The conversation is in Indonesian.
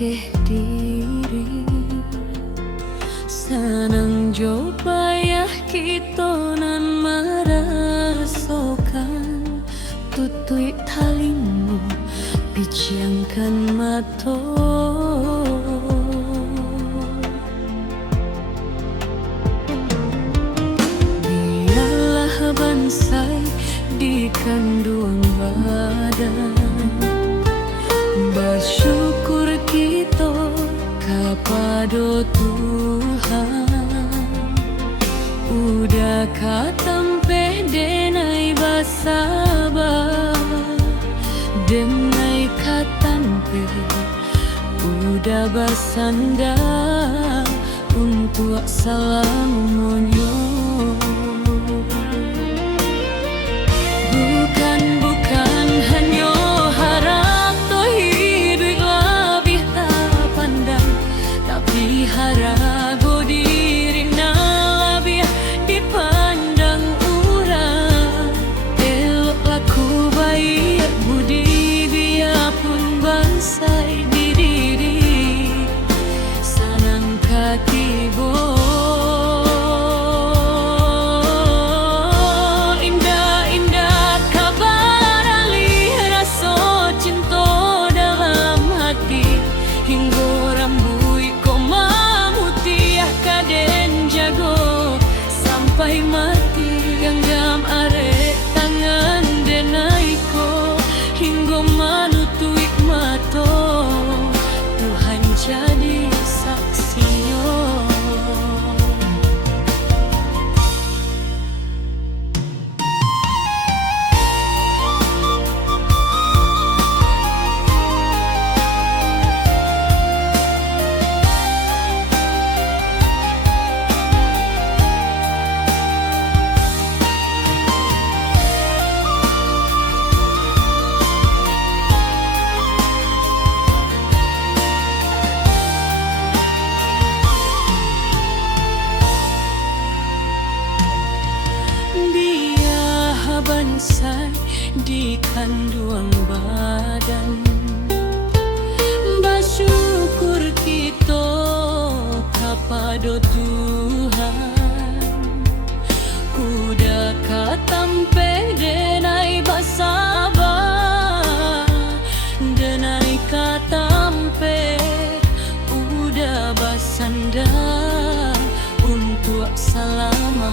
keh diri senang jo payah kita nan merasakan tutui talimu pijangkan mato. Biarlah bansai di kandung badan, bersyukur kita kepada Tuhan udah katampe denai basaba denai katampe udah basanda untuk salam monyo. Bukan hanya harap to hidup lebih tak pandang, tapi harago diri na lebih dipandang orang. Elok laku baik budi biarpun bansai diri sanang katibo. Sampai mati genggam arek tangan denaiko hingga manutui mato Tuhan jadi saksinya. Bansai di kandung badan, bersyukur kita kepada Tuhan udah katampe denai basaba denai katampe udah basanda untuk selama